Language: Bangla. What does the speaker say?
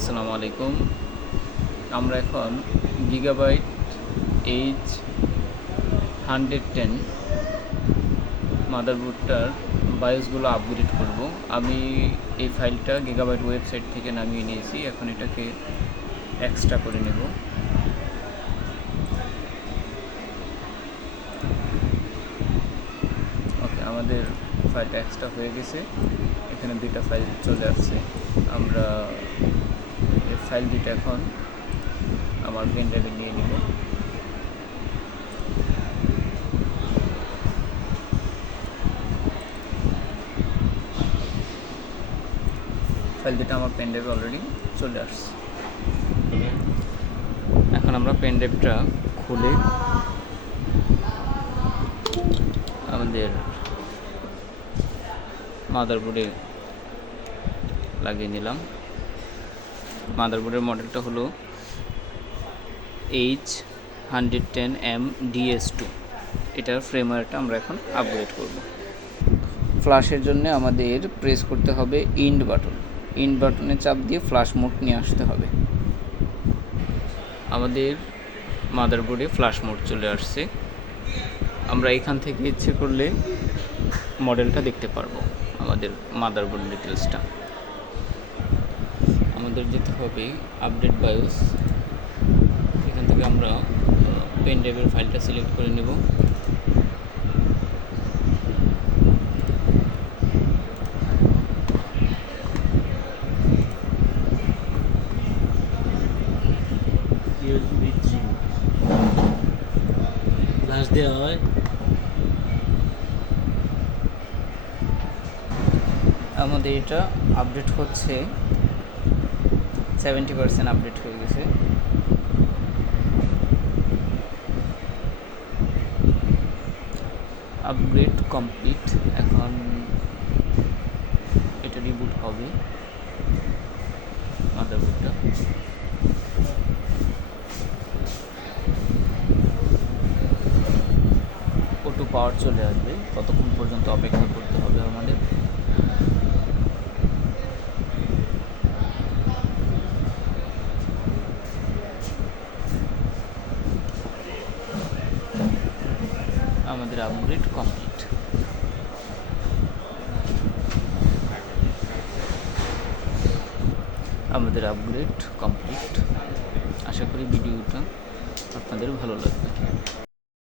আসসালামু আলাইকুম। আমরা এখন গিগাবাইট H110 মাদারবোর্ডটার বায়োসগুলো আপগ্রেড করব। আমি এই ফাইলটা গিগাবাইট ওয়েবসাইট থেকে নামিয়ে নিয়েছি, এখন এটাকে এক্সট্রা করে নেব। ওকে, আমাদের ফাইলটা এক্সট্রা হয়ে গেছে। এখানে দুইটা ফাইল চলে আসছে। আমরা এই ফাইল দুইটা এখন আমার পেন ড্রাইভে নিয়ে নিব। ফাইল দুটো আমার পেন ড্রাইভে অলরেডি চলে আসছে। এখন আমরা পেন ড্রাইভটা খুলে আমাদের মাদারবোর্ডে লাগিয়ে নিলাম। মাদারবোর্ডের মডেলটা হলো H110M-DS2। এটার ফ্রেমওয়্যারটা আমরা এখন আপগ্রেড করব। ফ্ল্যাশের জন্য আমাদের প্রেস করতে হবে ইন্ড বাটন। ইন্ড বাটনে চাপ দিয়ে ফ্ল্যাশ মোড নিয়ে আসতে হবে। আমাদের মাদারবোর্ডে ফ্ল্যাশ মোড চলে আসছে। আমরা এখান থেকে ইচ্ছে করলে মডেলটা দেখতে পারবো, আমাদের মাদারবোর্ড ডিটেলসটা। আমাদের যেতে হবে আপডেট বায়োস। এখান থেকে আমরা পেন ড্রাইভের ফাইলটা সিলেক্ট করে নেব। দেওয়া হয়। আমাদের এটা আপডেট হচ্ছে, 70% আপডেট হয়ে গেছে। Upgrade complete. এখন এটা রিবুট হবে মাদারবোর্ডটা। অটো পাওয়ার চলে আসবে, ততক্ষণ পর্যন্ত অপেক্ষা করতে হবে আমাদের। আমাদের আপগ্রেড কমপ্লিট। আশা করি ভিডিওটা আপনাদের ভালো লাগবে।